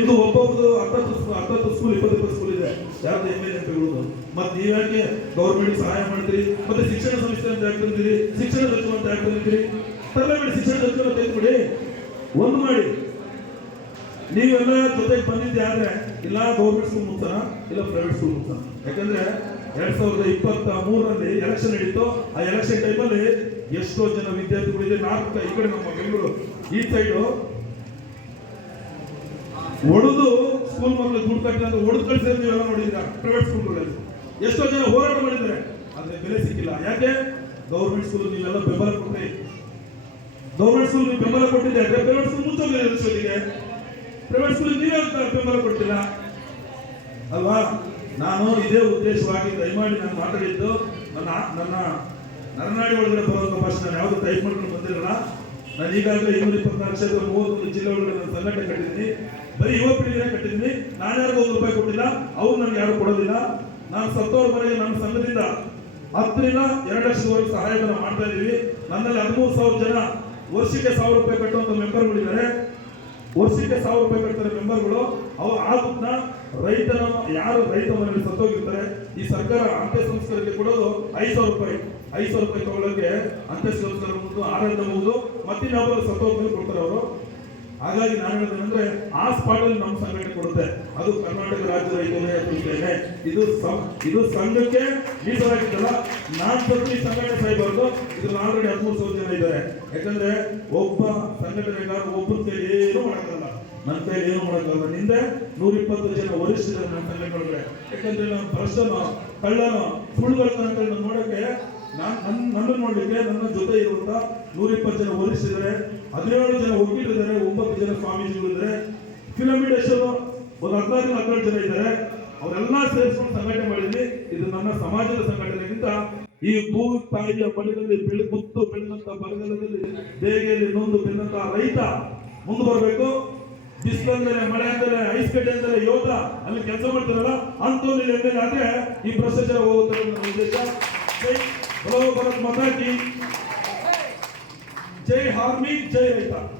ಇದು ಒಬ್ಬೊಬ್ರು ಹತ್ತತ್ತು ಹತ್ತತ್ತು ಸ್ಕೂಲ್ ಇಪ್ಪತ್ತು ಸ್ಕೂಲ್ ಇದೆ. ಯಾರು ಎಂ ಎಲ್ ಎಂಪಿಗಳು ಮತ್ತೆ ನೀವ್ಯಾಕೆ ಗೌರ್ಮೆಂಟ್ ಸಹಾಯ ಮಾಡ್ತೀರಿ? ಮತ್ತೆ ಶಿಕ್ಷಣ ಸಂಸ್ಥೆ ಅಂತ ಯಾಕೆ ತಂದಿರಿ ಶಿಕ್ಷಣ ಸಚಿವ ಅಂತ ಯಾಕೆ ತಂದಿರಿ ತರಬೇಡಿ ಶಿಕ್ಷಣ ಸಚಿವ ತೆಗೆದುಬಿಡಿ ಒಂದು ಮಾಡಿ. ನೀವೆಲ್ಲ ಜೊತೆಗೆ ಬಂದಿದ್ದೆ ಆದ್ರೆ ಇಲ್ಲ ಗೌರ್ಮೆಂಟ್ ಸ್ಕೂಲ್ ಮುಕ್ತಾನ ಇಲ್ಲ ಪ್ರೈವೇಟ್ ಸ್ಕೂಲ್ ಮುಕ್ತಾನ ಯಾಕಂದ್ರೆ ಎರಡ್ ಸಾವಿರದ ಇಪ್ಪತ್ತ ಮೂರರಲ್ಲಿ ಎಲೆಕ್ಷನ್ ನಡೀತು. ಆ ಎಲೆಕ್ಷನ್ ಟೈಮಲ್ಲಿ ಎಷ್ಟೋ ಜನ ವಿದ್ಯಾರ್ಥಿಗಳಿದೆ. ನಾಲ್ಕು ಈ ಕಡೆ ನಮ್ಮ ಬೆಂಗಳೂರು, ಈ ಸೈಡು ಒಡೆದು ಸ್ಕೂಲ್ ಮಕ್ಕಳು ದುಡ್ಡು ಕಟ್ಟಿದ್ರೆ ಅಂತ ಒಡೆದು ಕಳಿಸಿದ್ರೆ ನೀವೆಲ್ಲ ನೋಡಿದ್ರ ಪ್ರೈವೇಟ್ ಸ್ಕೂಲ್ಗಳಲ್ಲಿ ಎಷ್ಟೋ ಜನ ಹೋರಾಟ ಮಾಡಿದ್ದಾರೆ. ಆದರೆ ಬೆಲೆ ಸಿಕ್ಕಿಲ್ಲ. ಯಾಕೆ? ಗೌರ್ಮೆಂಟ್ ಸ್ಕೂಲ್ ನೀವೆಲ್ಲ ಬೆಂಬಲ ಕೊಟ್ರಿ. ಗೌರ್ಮೆಂಟ್ ಸ್ಕೂಲ್ ನೀವು ಬೆಂಬಲ ಕೊಟ್ಟಿದ್ದೆ ಪ್ರೈವೇಟ್ ಸ್ಕೂಲ್ ಎಷ್ಟೊತ್ತಿಗೆ ಪ್ರೈವೇಟ್ ಸ್ಕೂಲ್ ನೀವೇ ಬೆಂಬಲ ಕೊಟ್ಟಿಲ್ಲ ಅಲ್ವಾ? ನಾನು ಇದೇ ಉದ್ದೇಶವಾಗಿ ದಯಮಾಡಿ ನಾನು ಮಾತಾಡಿದ್ದು ನನ್ನ ನನ್ನ ನರನಾಡಿ ಒಳಗಡೆ ಬರುವಂತ ಭಾಷೆ ನಾನು ಯಾವುದು ಟೈಪ್ ಮಾಡ್ಕೊಂಡು ಬಂದಿರಲ್ಲ. ನಾನು ಈಗಾಗಲೇ ಇನ್ನೂರ ಇಪ್ಪತ್ನಾಲ್ಕು ಕ್ಷೇತ್ರ ಮೂವತ್ತೊಂದು ಜಿಲ್ಲೆ ಒಳಗಡೆ ನಾನು ಸಂಘಟನೆ ಕಟ್ಟಿದ್ದೀನಿ. ಬರೀ ಯುವ ಪೀಳಿಗೆ ಕಟ್ಟಿದ್ದೀನಿ. ನಾನು ಯಾರಿಗೂ ಒಂದು ರೂಪಾಯಿ ಕೊಟ್ಟಿಲ್ಲ. ಅವ್ರು ನನಗೆ ಯಾರು ಕೊಡೋದಿಲ್ಲ. ನಾನು ಸತ್ತೋರ್ ಮನೆಗೆ ನನ್ನ ಸಂಘದಿಂದ ಹತ್ತರಿಂದ ಎರಡು ಲಕ್ಷದವರೆಗೆ ಸಹಾಯಧನ ಮಾಡ್ತಾ ಇದ್ದೀವಿ. ನನ್ನಲ್ಲಿ ಹದಿಮೂರು ಸಾವಿರ ಜನ ವರ್ಷಕ್ಕೆ ಸಾವಿರ ರೂಪಾಯಿ ಕಟ್ಟುವಂಥ ಮೆಂಬರ್ಗಳಿದ್ದಾರೆ. ವರ್ಷಕ್ಕೆ ಸಾವಿರ ರೂಪಾಯಿ ಕಟ್ತಾರೆ ಮೆಂಬರ್ಗಳು. ಅವ್ರು ಆ ರೈತರ ಯಾರು ರೈತ ಮನೆಯಲ್ಲಿ ಸತ್ತೋಗಿರ್ತಾರೆ, ಈ ಸರ್ಕಾರ ಅಂತ್ಯ ಸಂಸ್ಕಾರಕ್ಕೆ ಕೊಡೋದು ಐದು ಸಾವಿರ ರೂಪಾಯಿ. ಐದು ಸಾವಿರ ರೂಪಾಯಿ ತಗೊಳ್ಳೋಕೆ ಅಂತ್ಯ ಸಂಸ್ಕಾರ ಮುಗಿದು ಆರಾಧನೆ ಮುಗಿದು ಮತ್ತಿನ್ನೊಬ್ಬರು ಸತ್ತೋದ್ಮೇಲೆ ಕೊಡ್ತಾರೆ ಅವರು. ಹಾಗಾಗಿ ನಾನು ಹೇಳೋದಂದ್ರೆ ಆ ಸ್ಪಾಟ್ ಅಲ್ಲಿ ನಮ್ಮ ಸಂಘಟನೆ ಕೊಡುತ್ತೆ. ಅದು ಕರ್ನಾಟಕ ರಾಜ್ಯ ರೈತರೇ ಅಸೋಸಿಯೇಷನ್ ಇದು ಇದು ಸಂಘಕ್ಕೆ ಮೀಸಲಾಗಿದ್ದಲ್ಲ ನಾನ್ ಪ್ರತಿ ಸಂಘಟನೆ ಸಾಯ್ಬಾರ್ದು ಇದು ಆಲ್ರೆಡಿ ಹದಿಮೂರು ಸಾವಿರ ಜನ ಇದ್ದಾರೆ. ಯಾಕಂದ್ರೆ ಒಬ್ಬ ಸಂಘಟನೆಗಾರ ಒಬ್ಬನ ಕೈಲಿ ಏನು ಮಾಡಕ್ಕಲ್ಲ ನನ್ನ ಕೈಲಿ ಏನು ಮಾಡಕ್ಕಲ್ಲ ನಿಂದೆ ನೂರ ಇಪ್ಪತ್ತು ಜನ ವರಿಷ್ಠ ನನ್ನ ಸಂಘಟನೆ ಯಾಕಂದ್ರೆ ನಾನು ಭ್ರಷ್ಟನೋ ಕಳ್ಳನೋ ಸುಳ್ಳುಗಳನ್ನ ಅಂತ ನೋಡಕ್ಕೆ ನಾನ್ ನನ್ನ ನನ್ನ ನೋಡ್ಲಿಕ್ಕೆ ನನ್ನ ಜೊತೆ ಇರುವಂತ ನೂರ ಇಪ್ಪತ್ತು ಜನ ಹೋಲಿಸಿದರೆ ಹದಿನೇಳು ಜನ ವಕೀಲರಿದ್ದಾರೆ ಒಂಬತ್ತು ಜನ ಸ್ವಾಮೀಜಿಗಳಿದ್ದಾರೆ. ಕಿಲೋಮೀಟರ್ ಒಂದು ಹದಿನಾಲ್ಕು, ಹದಿನೇಳು ಜನ ಇದ್ದಾರೆ. ಅವರೆಲ್ಲ ಸೇರಿಸ್ಕೊಂಡು ಸಂಘಟನೆ ಮಾಡಿದ್ವಿ. ಇದು ನನ್ನ ಸಮಾಜದ ಸಂಘಟನೆಗಿಂತ ಈ ಭೂ ತಾಯಿಯ ಬಳಿಯಲ್ಲಿ ಬೆಳೆ, ಮುತ್ತು ಬೆಳೆದಂತ ಬರಗಾಲದಲ್ಲಿ ದೇಗೆಯಲ್ಲಿ ನೊಂದು ಬೆಂದಂತ ರೈತ ಮುಂದೆ ಬರಬೇಕು ಬಿಸಿಲಂದರೆ ಮಳೆ ಅಂದರೆ ಐಸ್ ಕಡ್ಡೆ ಅಂದರೆ ಯೋಧ ಅಲ್ಲಿ ಕೆಲಸ ಮಾಡ್ತಾರಲ್ಲ ಅಂತ ಆದ್ರೆ ಈ ಭ್ರಷ್ಟಾಚಾರ ಹೋಗುತ್ತೆ ಉದ್ದೇಶ. બોલો ભરત માતાજી જય હાર્મી જય રહેતા